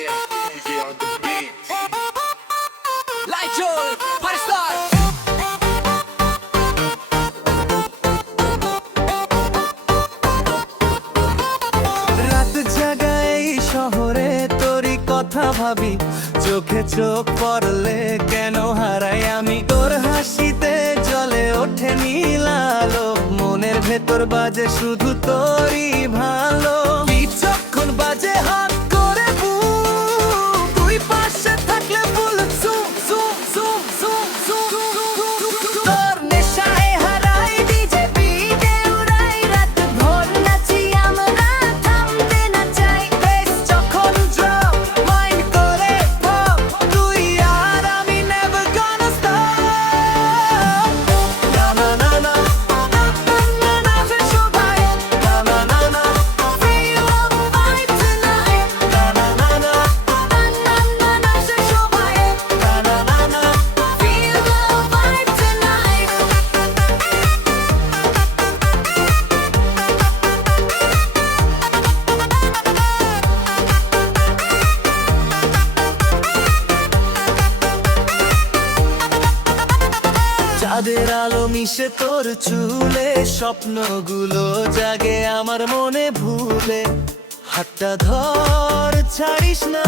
DJ on the beat. Light show, party start. রাত জাগা এই শহরে তোরই কথা ভাবি, চোখে চোখ পড়লে কেন হারাই আমি। তোর হাসিতে জ্বলে ওঠে নীল আলো, মনের ভেতর বাজে শুধু তোরই ভালো। যখন বাজে হাত করে বুক, তুই পাশে থাকলে ফুল জুম জুম জুম জুম জুম। তোর নেশায় হারাই ডিজে বিটে উড়াই, রাত ভোর নাচি আমরা, থামতে না চাই। বেস যখন ড্রপ মাইন্ড করে পপ, তুই আর আমি never gonna stop। না না না না না না সবাই, না না না না feel the vibe tonight। না না না না না না সবাই, না না না না feel the vibe tonight। চাঁদের আলো মিশে তোর চুলে, স্বপ্নগুলো জাগে আমার মনে ভুলে। হাতটা ধর ছাড়িস না।